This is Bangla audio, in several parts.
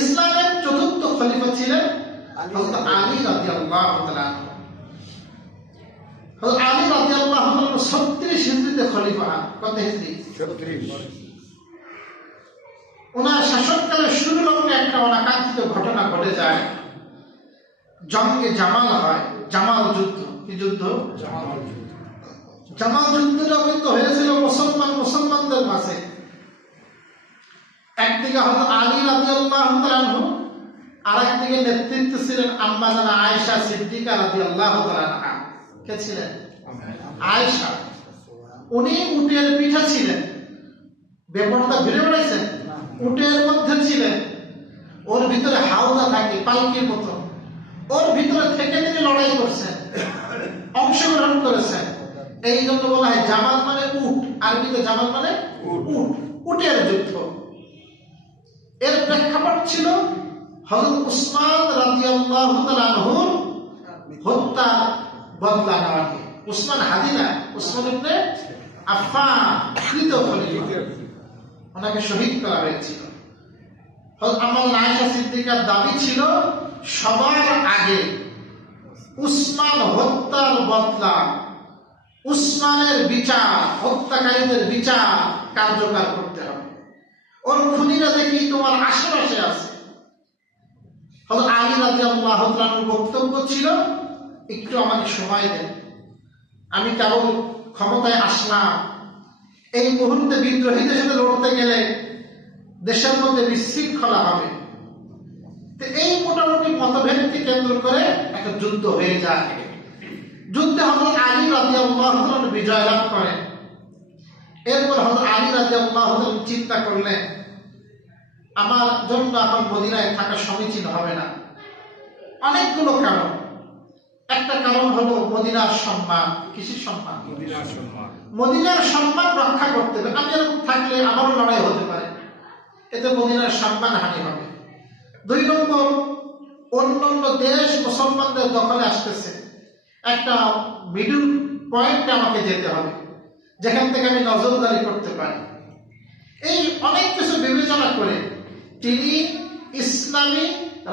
ইসলামের চতুর্থ খলিফা ছিলেন হযরত আলী রাদিয়াল্লাহু তাআলা। হযরত আলী রাদিয়াল্লাহু তাআলা 36 হিজরিতে খলিফা। কত হিজরি? 36। ওনার শাসনকালের শুরু লগ্নে একটা অনাকাঙ্ক্ষিত ঘটনা ঘটে যায়। জঙ্গে জামাল হয়, জামাল যুদ্ধ। কি যুদ্ধ? জামাল যুদ্ধটা কিন্তু হয়েছিল মুসলমানদের মাঝে। একদিকে হযরত আলী রাদিয়াল্লাহু তাআলা আনহু, আরেকদিকে নেতৃত্বে ছিলেন আম্মা জানা আয়েশা সিদ্দিকা রাদিয়াল্লাহু তাআলা আনহা। কে ছিলেন? আয়েশা। উনি উটের পিঠে ছিলেন। ব্যাপারটা ঘুরে বেড়াইছেন, উটের মধ্যে ছিলেন। ওর ভিতরে হাওদা থাকে পালকির মতো, ওর ভিতরে থেকে তিনি লড়াই করছেন, অংশগ্রহণ করেছেন। এই জন্য বলা হয় জামাল মানে উট, আরবিতে জামাল মানে উট, উটের যুদ্ধ। এর প্রেক্ষাপট ছিল হযরত উসমান রাদিয়াল্লাহু তাআলা আনহুর হত্যা বদলা নেওয়া। উসমান হাদি না, উসমান ইবনে আফফান কৃত খলিফা, ওনাকে শহীদ করা হয়েছিল। হযরত আম্মা আয়েশা সিদ্দিকার দাবি ছিল সবার আগে উসমান হত্যার বদলা, উসমানের বিচার, হত্যাকারীদের বিচার কার্যকর করতে হবে। ওর খুনিরা দেখি তোমার আশেপাশে আছে। হযরত আলী রাদিয়াল্লাহু তাআলার বক্তব্য ছিল একটু আমাকে সময় দেন, আমি কেবল ক্ষমতায় আসলাম, এই মুহূর্তে বিদ্রোহীদের সাথে লড়তে গেলে দেশের মধ্যে বিশৃঙ্খলা হবে। তো এই মোটামুটি মতভেদকে কেন্দ্র করে একটা যুদ্ধ হয়ে যায়। যুদ্ধে হযরত আলী রাদিয়াল্লাহু তাআলা বিজয় লাভ করেন। এরপর হযরত আলী রাদিয়াল্লাহু তাআলা চিন্তা করলেন আমার জন্য এখন মদিনায় থাকা সমীচীন হবে না। অনেকগুলো কারণ। একটা কারণ হলো মদিনার সম্মান। কিসের সম্মান? মদিনার সম্মান রক্ষা করতে হবে। আমি এরকম থাকলে আমারও লড়াই হতে পারে, এতে মদিনার সম্মান হানি হবে। 2 নম্বর, অন্যান্য দেশ মুসলমানদের দখলে আসতেছে, একটা মিডল পয়েন্টে আমাকে যেতে হবে যেখান থেকে আমি নজরদারি করতে পারি। এই অনেক কিছু বিবেচনা করে তিনি ইসলামী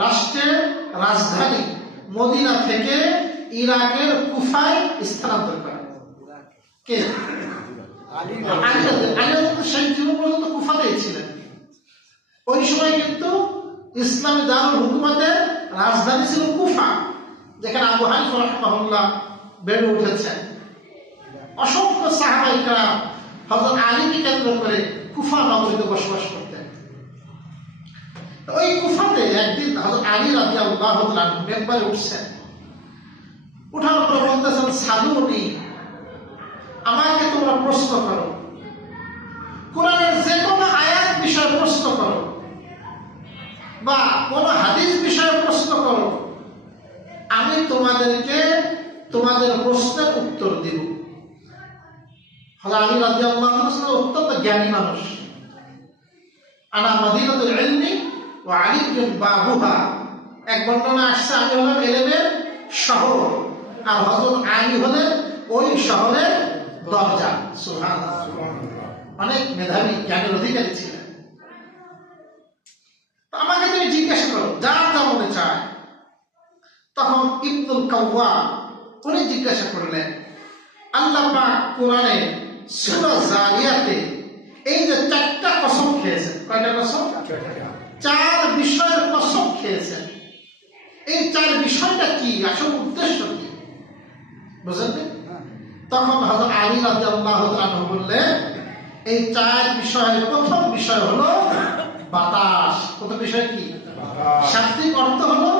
রাষ্ট্রের রাজধানী মদিনা থেকে ইরাকের কুফায় স্থানান্তর করেন। কে? আলী সেই জীবন পর্যন্ত কুফাতেই ছিলেন। ওই সময় কিন্তু ইসলামী দারুল হুকুমাতের রাজধানী ছিল কুফা, যেখানে আবু হানিফা রাহিমাহুল্লাহ বেড়ে উঠেছেন। অসংখ্য সাহাবায়ে কেরাম হযরত আলীকে কেন্দ্র করে কুফা নগরীতে বসবাস করতেন। ওই কুফাতে একদিন হযরত আলী রাদিয়াল্লাহু তাআলা মেম্বারে উঠছেন। উঠার পর বলতেছেন সালুনি, আমাকে তোমরা প্রশ্ন করো, কোরআনের যে কোনো আয়াত বিষয়ে প্রশ্ন করো বা কোন হাদিস বিষয়ে প্রশ্ন করো, আমি তোমাদেরকে তোমাদের প্রশ্নের উত্তর দিব। হযরত আলী রাদিয়াল্লাহু তাআলা অত্যন্ত জ্ঞানী মানুষ। আনা মদিনাতুল ইলমি ওয়া আলিয়্যুন বাবুহা। এক বর্ণনা আসছে আমি হলাম ইলমের শহর আর হযরত আলী হলেন ওই শহরের দরজা। সুবহানাল্লাহ। অনেক মেধাবী জ্ঞানের অধিকারী ছিলেন। আমাকে তুমি জিজ্ঞাসা করো যা যা মনে চায়। তখন ইবনুল কাওয়াম উনি জিজ্ঞাসা করলেন আল্লাহ পাক কোরআনে সূরা জারিয়াতে এই যে 4টা কসম খেয়েছেন, কয়টা কসম? 4 বিষয়ের কসম খেয়েছেন। এই 4 বিষয়টা কি, আসল উদ্দেশ্য কি বুঝলেন? তখন হযরত আলী রাদিয়াল্লাহু তাআলা বললেন এই 4 বিষয়ের প্রথম বিষয় হলো বাতাস। প্রথম বিষয় কি? শাব্দিক অর্থ হলো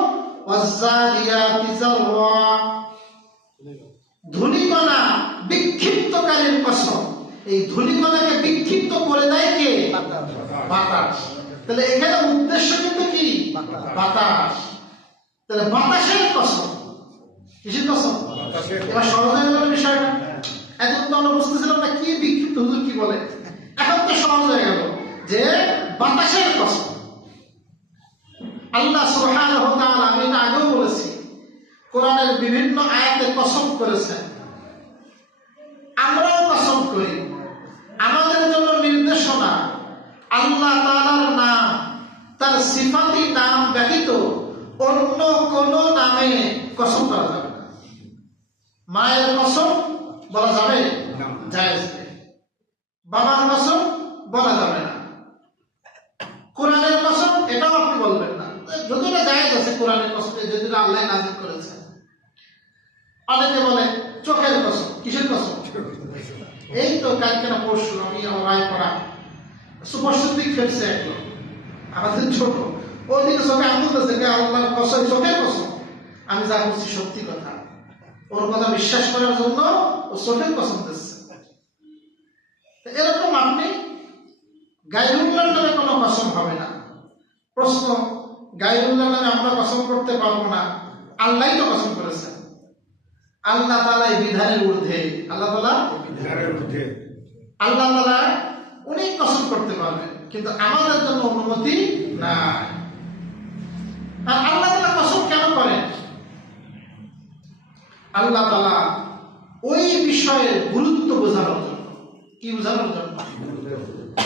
ওয়াজ্জারিয়াতি যারওয়া, ধূলিকণা বিক্ষিপ্তকারীর কসম। এই ধূলিকণাকে বিক্ষিপ্ত করে দেয় কে? বাতাস। তাহলে এখানে উদ্দেশ্য কিন্তু কি? বাতাস। তাহলে বাতাসের কসম। কিসের কসম? এবার সহজ হয়ে গেল বিষয়টা। এখন তো আমরা বুঝতেছিলাম না কি বিক্ষিপ্ত, হুজুর কি বলে। এখন তো সহজ হয়ে গেল যে বাতাসের কসম। আল্লাহ সুবহানাহু ওয়া তাআলা, আমি এটা আগেও বলেছি, কোরআনের বিভিন্ন আয়াতে কসম করেছেন। আমরাও কসম করি। আমাদের জন্য নির্দেশনা আল্লাহ তাআলার নাম, তার সিফাতি নাম ব্যতীত অন্য কোন নামে কসম করা যাবে না। মায়ের কসম বলা যাবে জায়েজ নেই, বাবার কসম বলা যাবে না, কোরআনের কসম এটাও আপনি বলবেন না, যদি এটা জায়েজ আছে কোরআনের কসম যদি আল্লাহ নাযিল করেছে। অনেকে বলে চোখের কসম, কিসের কসম? এই তো কালকে না পরশু আমি আমার রায় পড়া সুপারশিপ ফেলছে একদম আমাদের ছোট, ওদিকে চোখে আঙুলতেছে আল্লাহর কসম, চোখের কসম। আমি যা বলছি সত্যি কথা, ওর কথা বিশ্বাস করার জন্য ও চোখের কসম দিচ্ছে। এরকম আপনি গায়রুল্লাহ নামে কোনো কসম হবে না। প্রশ্ন, গায়রুল্লাহ নামে আমরা কসম করতে পারবো না, আল্লাহই তো কসম করেছেন। আল্লাহ তাআলা এই বিধানের ঊর্ধ্বে, আল্লাহ তাআলা উনি কসম করতে পারবেন, কিন্তু আমাদের জন্য অনুমতি নাই। আর আল্লাহ তাআলা কসম কেন করেন? আল্লাহ তাআলা ওই বিষয়ের গুরুত্ব বোঝানোর জন্য। কি বোঝানোর জন্য?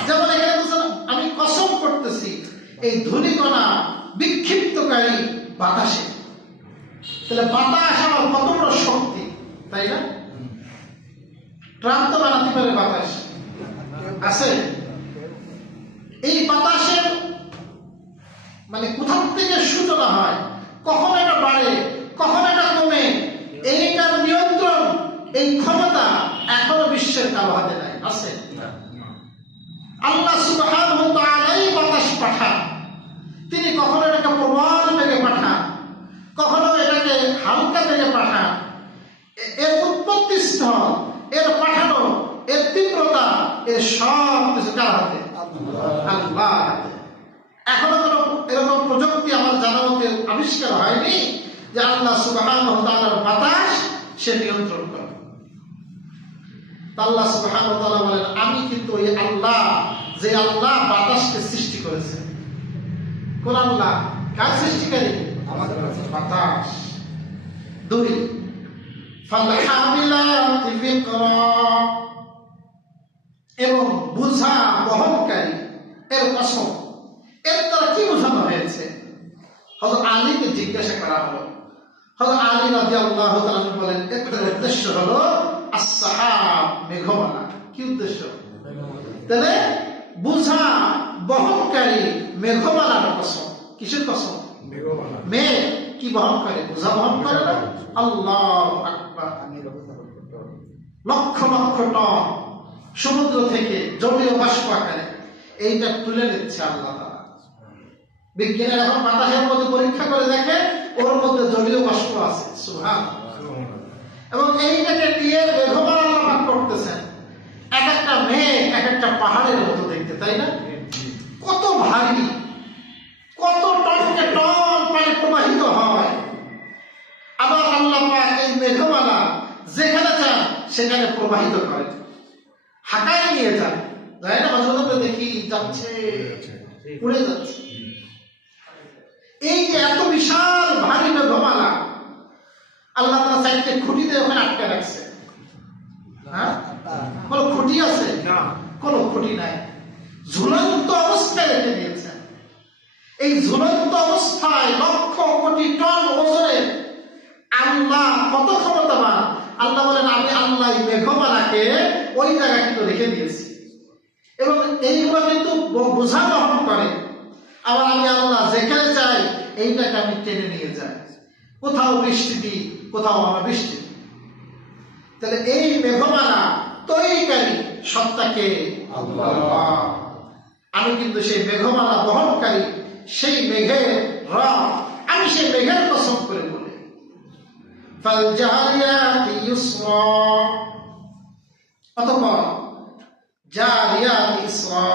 যেমন এখানে বলছেন আমি কসম করতেছি এই ধূলিকণা বিক্ষিপ্তকারী বাতাসে। তাহলে বাতাস আমার কত বড় শক্তি, তাই না? ট্রাম তো বানাতে পারে বাতাস, আছে? এই বাতাসের মানে কোথা থেকে সূচনা হয়, কখন এটা বাড়ে, কখন এটা কমে, এইটার নিয়ন্ত্রণ, এই ক্ষমতা এখনো বিশ্বের কারো হাতে নাই, আছে? আল্লাহ সুবহানাহু ওয়া তাআলাই বাতাস পাঠান। তিনি কখনো এটাকে প্রবল বেগে পাঠান, কখনো এটাকে হালকা বেগে পাঠান। এর উৎপত্তি স্থল, এর পাঠানো, এর তীব্রতা, এর সব কিছু কার হাতে? আল্লাহ হাতে। এখনো কোনো এরকম প্রযুক্তি আমার জানা মতে আবিষ্কার হয়নি যে আল্লাহ সুবহানাহু ওয়া তাআলার বাতাস সে নিয়ন্ত্রণ করে। আল্লাহ সুবহানাহু ওয়া তাআলা বলেন আমি কিন্তু ওই আল্লাহ, যে আল্লাহ বাতাসকে সৃষ্টি করেছে। কোন আল্লাহ? কার সৃষ্টিকারী? আমাদের বাতাস। 2 ফালহামিলাতি বিকরা, এবং বুঝা বহনকারী এর কসম। এর দ্বারা কি বোঝানো হয়েছে? হযরত আলীকে জিজ্ঞাসা করা হলো। হযরত আলী রাদিয়াল্লাহু তাআলা বলেন এর উদ্দেশ্য হলো as-সাহাব, মেঘমালা। কি উদ্দেশ্য? তাহলে বুঝা বহনকারী মেঘমালার কসম। কিসের কসম? মেঘমালা। মেঘ কি বহন করে? বুঝা বহন করে না? আল্লাহু আকবার। লক্ষ লক্ষ টন সমুদ্র থেকে জলীয় বাষ্প আকারে এইটা তুলে নিচ্ছে আল্লাহ তাআলা। বিজ্ঞানীরা এখন বাতাসের মধ্যে পরীক্ষা করে দেখে ওর মধ্যে জলীয় বাষ্প আছে। সুবহানাল্লাহ। এবং এইটাকে নিয়ে মেঘমালা আল্লাহ করতেছেন। এক একটা মেঘ এক একটা পাহাড়ের মতো দেখতে, তাই না? কত ভারী, কত টনকে টন পানি প্রবাহিত হয়। আবার আল্লাহ পাক এই মেঘমালা যেখানে চান সেখানে প্রবাহিত করেন, হাঁকায় নিয়ে যান। তাই না? মাঝে মাঝে দেখি যাচ্ছে, উড়ে যাচ্ছে। এই যে এত বিশাল ভারী মেঘমালা আল্লাহ তাআলা চাইতে খুঁটিতে ওখানে আটকে রাখছে। হ্যাঁ, কোনো খুঁটি আছে? না, কোনো খুঁটি নাই। ঝুলন্ত অবস্থায় রেখে দিয়েছেন। এই ঝুলন্ত অবস্থায় লক্ষ কোটি টন ওজনের আল্লাহ কত ক্ষমতাবান। আল্লাহ বলেন আমি আল্লাহ মেঘমালাকে ওই জায়গায় কিন্তু রেখে দিয়েছি, এবং এইগুলো কিন্তু বোঝা বহন করে। আবার আমি আল্লাহ যেখানে চাই এইটাকে আমি টেনে নিয়ে যাই। কোথাও বৃষ্টি দিই, কোথাও অনাবৃষ্টি। তাহলে এই মেঘমালা তৈরিকারী সত্তাকে আল্লাহ। আমি কিন্তু সেই মেঘমালা বহনকারী, সেই মেঘের রব, আমি সেই মেঘের কসম করে বলি। ফালজারিয়াতি ইসরা, অতঃপর জারিয়াতি ইসরা।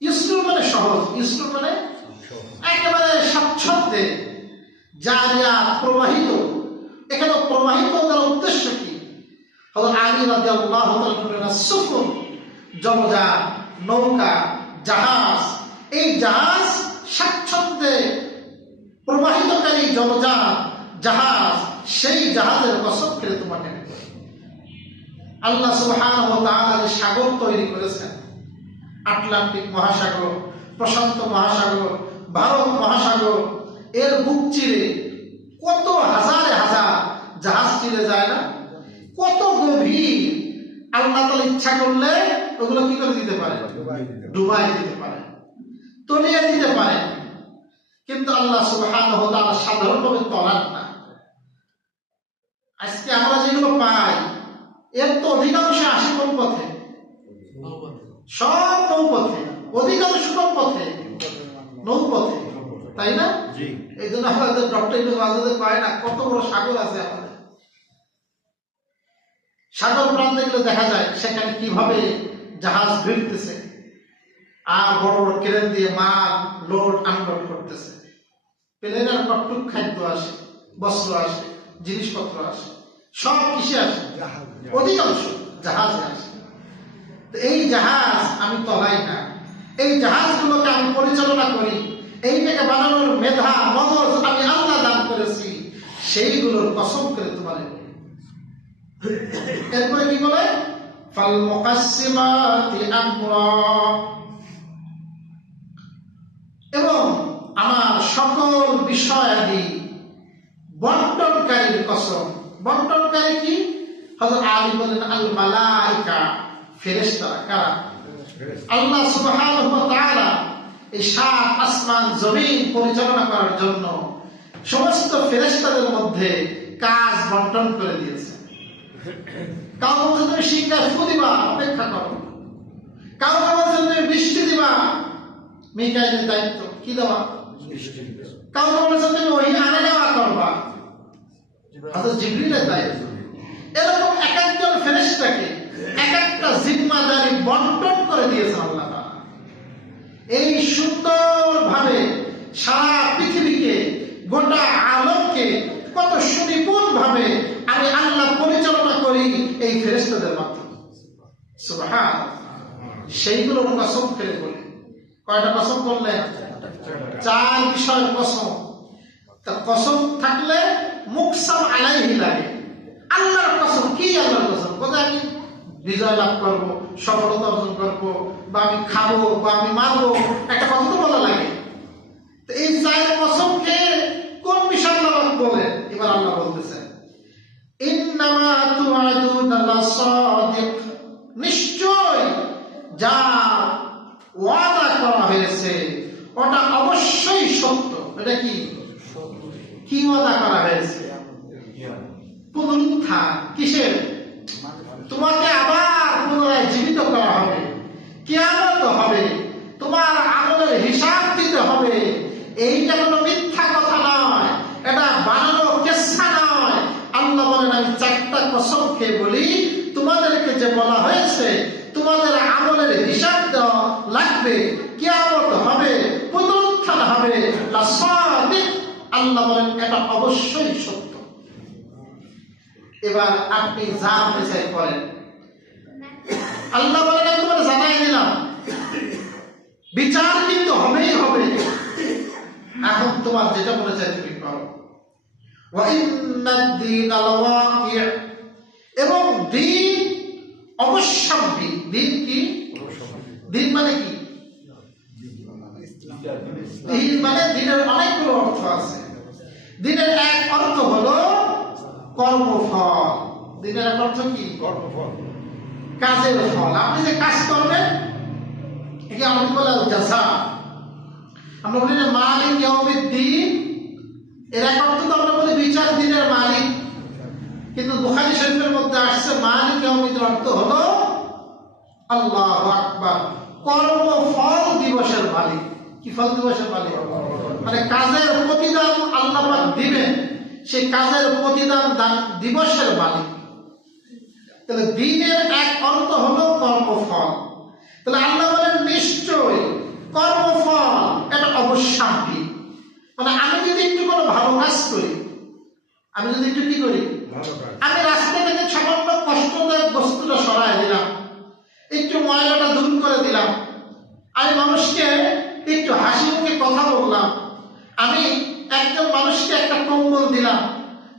ইসরা মানে সহজ, ইসরা মানে একেবারে স্বচ্ছন্দে, জারিয়াত প্রবাহিত। এখানে প্রবাহিত করার উদ্দেশ্য কি? হযরত আলী রাদিয়াল্লাহু তাআলা বলেন সুফুন, জলযান, নৌকা, জাহাজ। এই জাহাজ স্বাচ্ছন্দ্যে প্রবাহিতকারী জলযান, জাহাজ, সেই জাহাজের কসম করে তোমাকে আল্লাহ সুবহানাহু ওয়া তাআলা যে সাগর তৈরি করেছেন, আটলান্টিক মহাসাগর, প্রশান্ত মহাসাগর, ভারত মহাসাগর, এর বুক চিরে কত হাজারে হাজার জাহাজ চিরে যায় না? কত গভীর! আল্লাহ তাআলা ইচ্ছা করলে ওগুলো কি করে দিতে পারে? ডুবাই দিতে পারে, তলিয়ে দিতে পারে। কিন্তু আল্লাহ সুবহানাহু ওয়া তাআলা সাধারণভাবে তলান না। আজকে আমরা যেগুলো পাই এর তো অধিকাংশ আসে কোন পথে? সব নৌপথে, অধিকাংশ কোন পথে? নৌপথে, তাই না? এই জন্য আমাদের ডক্টর ইবনে বাজেদের পায় না কত বড় সাগর আছে আমাদের। সাগর প্রান্তে গেলে দেখা যায় সেখানে কিভাবে জাহাজ ভিড়তেছে আর বড় বড় ক্রেন দিয়ে মাল লোড আনলোড করতেছে। প্লেনের কতটুক খাদ্য আসে, বস্ত্র আসে, জিনিসপত্র আসে, সব কিসে আসে? অধিকাংশ জাহাজে আসে। তো এই জাহাজ আমি তলাই না, এই জাহাজগুলোকে আমি পরিচালনা করি। এইটাকে বানানোর মেধা মগজ আমি আল্লাহ দান করেছি, সেইগুলোর কসম করে তোমার। এরপরে কি বলে? ফাল মুকাসসিমাতি আমরা, এবং আমার সকল বিষয়াদি বন্টনকারীর কসম। বন্টনকারী কি? হযরত আলী বলেন আল মালাইকা, ফেরেশতারা। কারা? আল্লাহ সুবহানাহু ওয়া তাআলা এই সাত আসমান জমিন পরিচালনা করার জন্য সমস্ত ফেরেশতাদের মধ্যে কাজ বন্টন করে দিয়েছে। কাউকে বলছে তুমি শিক্ষা ফু দিবা, অপেক্ষা করো। কাউকে বলছে তুমি বৃষ্টি দিবা, মিকাইলের দায়িত্ব কি দেওয়া। কাউকে বলছে তুমি ওহী আনা নেওয়া করবা, হযরত জিবরিলের দায়িত্ব। এরকম এক একজন ফেরেশতাকে এক একটা জিম্মাদারি বন্টন করে দিয়েছেন আল্লাহ তাআলা। এই সুন্দরভাবে সারা পৃথিবীকে, গোটা আলমকে কত সুনিপুণ ভাবে আমি আল্লাহ পরিচালনা করি এই ফেরেশতাদের মাধ্যমে। সুবহানাল্লাহ। সেইগুলোর কসম করে বলি। কয়টা কসম করলেন? চার বিষয়ের কসম। তা কসম থাকলে মুকসাম আলাইহি লাগে। আল্লাহর কসম কি? আল্লাহর কসম কোথায় আমি বিজয় লাভ করবো, সফলতা অর্জন করবো, বা আমি খাবো, বা আমি মারবো, একটা কথা তো বলা লাগে। তো এই চার কসমকে কোন বিষয় আল্লাহ বলেন? এবার আল্লাহ বলতেছেন ইন্নামা তুআদুনা লাসাদিক, নিশ্চয় যা ওয়াদা করা হয়েছে ওটা অবশ্যই সত্য। এটা কি? কি ওয়াদা করা হয়েছে? পুনরুত্থান। কিসের? তোমাকে আবার পুনরায় জীবিত করা হবে, কিয়ামত হবে, তোমার আমলের হিসাব দিতে হবে। এইটা কোনো মিথ্যা কথা নয়, এটা বানানো কিসসা নয়। আল্লাহ বলেন আমি চারটা কসম খেয়ে বলি, তোমাদেরকে যে বলা হয়েছে তোমাদের আমলের হিসাব দেওয়া লাগবে, কিয়ামত হবে, পুনরুত্থান হবে। লাসাদিক, আল্লাহ বলেন এটা অবশ্যই সত্য। এবার আপনি যা বিচার করেন, আল্লাহ বলেন আমি তোমার জানাই দিলাম, বিচার কিন্তু হবেই হবে। এখন তোমার যেটা মনে চাই তুমি করো। ওয়া ইন্নাদ-দীন আল-ওয়াকি', এবং দিন অবশ্যম্ভাবী। দিন কি? দিন মানে কি? দিন মানে দিনের অনেকগুলো অর্থ আছে। দিনের এক অর্থ হলো কর্মফল। দিনের এক অর্থ কি? কর্মফল, কাজের ফল। আপনি যে কাজ করবেন একে আমরা বলি জাযা। আমরা বলি না মালিক ইয়াউমিদ্দিন, এর এক অর্থ তো আমরা বলি বিচার দিনের মালিক। কিন্তু বুখারী শরীফের মধ্যে আসছে মালিক ইয়াউমিদ্দিন অর্থ হলো আল্লাহু আকবার, কর্মফল দিবসের মালিক। কি ফল দিবসের মালিক? মানে কাজের প্রতিদান আল্লাহ পাক দিবেন, সেই কাজের প্রতিদান দিবসের মালিক। তাহলে দিনের এক অর্থ হলো কর্মফল। তাহলে আল্লাহ বলেন নিশ্চয় কর্মফল এটা অবশ্যম্ভাবী। মানে আমি যদি একটু কোনো ভালো কাজ করি, আমি যদি একটু কি করি, আমি রাস্তা থেকে সামান্য কষ্টদায়ক বস্তুটা সরাই দিলাম, একটু ময়লাটা দূর করে দিলাম, আমি মানুষকে একটু হাসি মুখে কথা বললাম, আমি একজন মানুষকে একটা কম্বল দিলাম,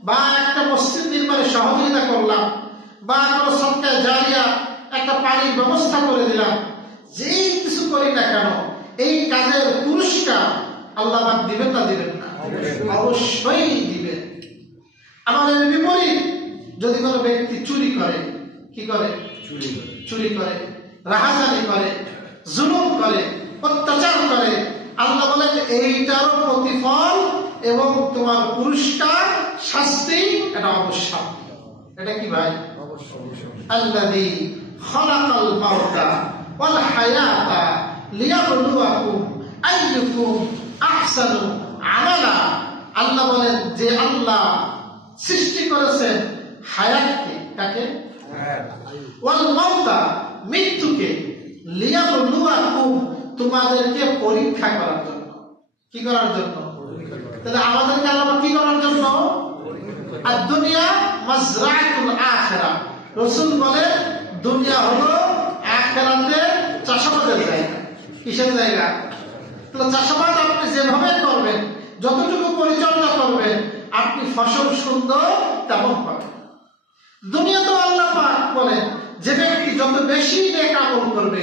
বা একটা মসজিদ নির্মাণে সহযোগিতা করলাম, বা কোনো সদকা জারিয়া একটা পানির ব্যবস্থা করে দিলাম, যেই কিছু করি না কেন এই কাজের পুরস্কার আল্লাহ পাক দিবেন না দিবেন না? অবশ্যই দিবেন। আমাদের বিপরীত, যদি কোনো ব্যক্তি চুরি করে, কি করে? চুরি করে, রাহাজানি করে, জুলুম করে, অত্যাচার করে, আল্লাহ বলেন এইটারও প্রতিফল এবং তোমার পুরস্কার, শাস্তি, এটা অবশ্যই। এটা কি ভাই? আল্লাযী খালাকাল মাউতা ওয়াল হায়াতা লিয়াবলুয়াকুম আইয়ুকুম আহসানু আমালা। আল্লাহ বলেন যে আল্লাহ সৃষ্টি করেছেন হায়াতকে, কাকে? ওয়াল মাউতা, মৃত্যুকে, লিয়াবলুয়াকুম, তোমাদেরকে পরীক্ষা করার জন্য। কি করার জন্য? তাহলে আমাদেরকে আল্লাহ কি করার জন্য? আর দুনিয়া মাজরাতুল আখিরাহ। রাসূল বলেন দুনিয়া হলো আখিরাতে চাষাবাদের জায়গা। কিসের জায়গা? তো চাষাবাদ আপনি যেভাবে করবেন, যতটুকু পরিচর্যা করবেন, আপনি ফসল সুন্দর তেমন পাবেন। দুনিয়া তো আল্লাহ পাক বলেন যে ব্যক্তি যত বেশি নেক আমল করবে,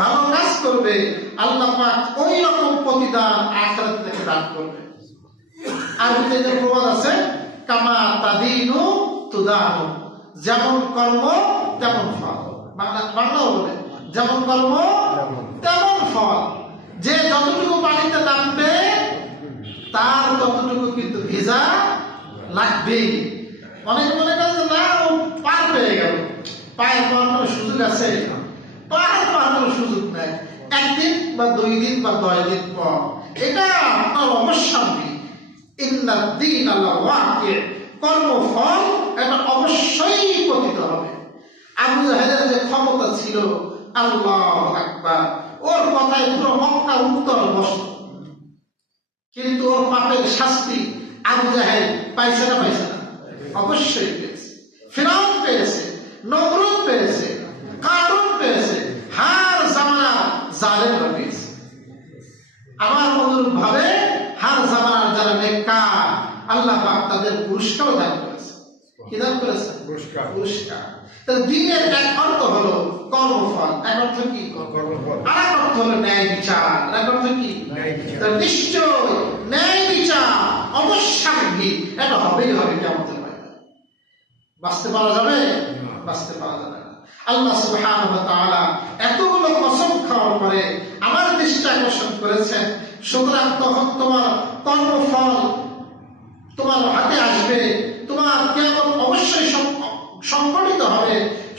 ভালো কাজ করবে, আল্লাহ পাক ওই রকম প্রতিদান আখিরাত থেকে দান করবে। আর যে প্রবাদ আছে, কামা তাদিনু তুদানু, যেমন কর্ম তেমন ফল। বাংলাও বলে যেমন কর্ম তেমন ফল। যে যতটুকু পানিতে নামবে তার ততটুকু কিন্তু ভিজা লাগবে। অনেকে মনে করে যে না, ও পার পেয়ে গেল, পায়ের পাওয়ার সুযোগ আছে, পায়ের পাওয়ার সুযোগ নেই। একদিন বা 2 দিন বা 10 দিন পর এটা আপনার অবশ্যই ইন্নাদ্দীন আল্লাহ ওয়াকি, কর্মফল এটা অবশ্যই পতিত হবে। আবু জাহেলের যে ক্ষমতা ছিল, আল্লাহু আকবার, ওর কথায় পুরো মক্কা উত্তর বসত, কিন্তু ওর পাপের শাস্তি আবু জাহেল পাইছে না? পাইছে না? অবশ্যই পেয়েছে। ফিরআউন পেয়েছে, নমরুদ পেয়েছে, কারুন পেয়েছে, হার জামানা জালেমরা পেয়েছে। আমার অনুরূপ ভাবে হার জামানার যারা নেককার, আল্লাহ পাক তাদের পুরস্কার দান করেছে। কি দান করেছে? পুরস্কার। তাহলে দিনের এক অর্থ হলো কর্মফল, এক অর্থ কি? কর্মফল। আর এক অর্থ হলো ন্যায় বিচার, এক অর্থ কি? ন্যায় বিচার। তাহলে নিশ্চয় ন্যায় বিচার অবশ্যই এটা হবেই হবে। কিয়ামতের ময়দানে বাঁচতে পারা যাবে? বাঁচতে পারা যাবে না। আল্লাহ সুবহানাহু ওয়া তাআলা এতগুলো কসম খাওয়ার পরে আমার দৃষ্টি আকর্ষণ করেছেন, সুতরাং তখন তোমার কর্মফল তোমার হাতে আসবে, তোমার কিয়ামত অবশ্যই সংগঠিত হবে।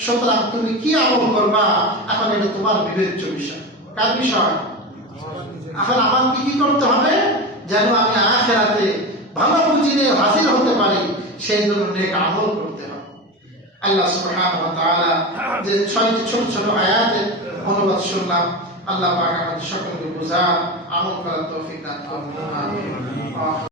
সুতরাং তুমি কি আমল করবা, এখন এটা তোমার বিবেচ্য বিষয়। কার বিষয়? এখন আমার কি কি করতে হবে যেন আমি আখিরাতে ভালো পুঁজি নিয়ে হাজির হতে পারি, সেই জন্য নেক আমল করতে হবে। আল্লাহ সুবহানাহু ওয়া তাআলা যে 6টি ছোট ছোট আয়াতের অনুবাদ শুনলাম, আল্লাহ পাক আমাদের সকলকে বোঝার, আমল করার তৌফিক দান করুন।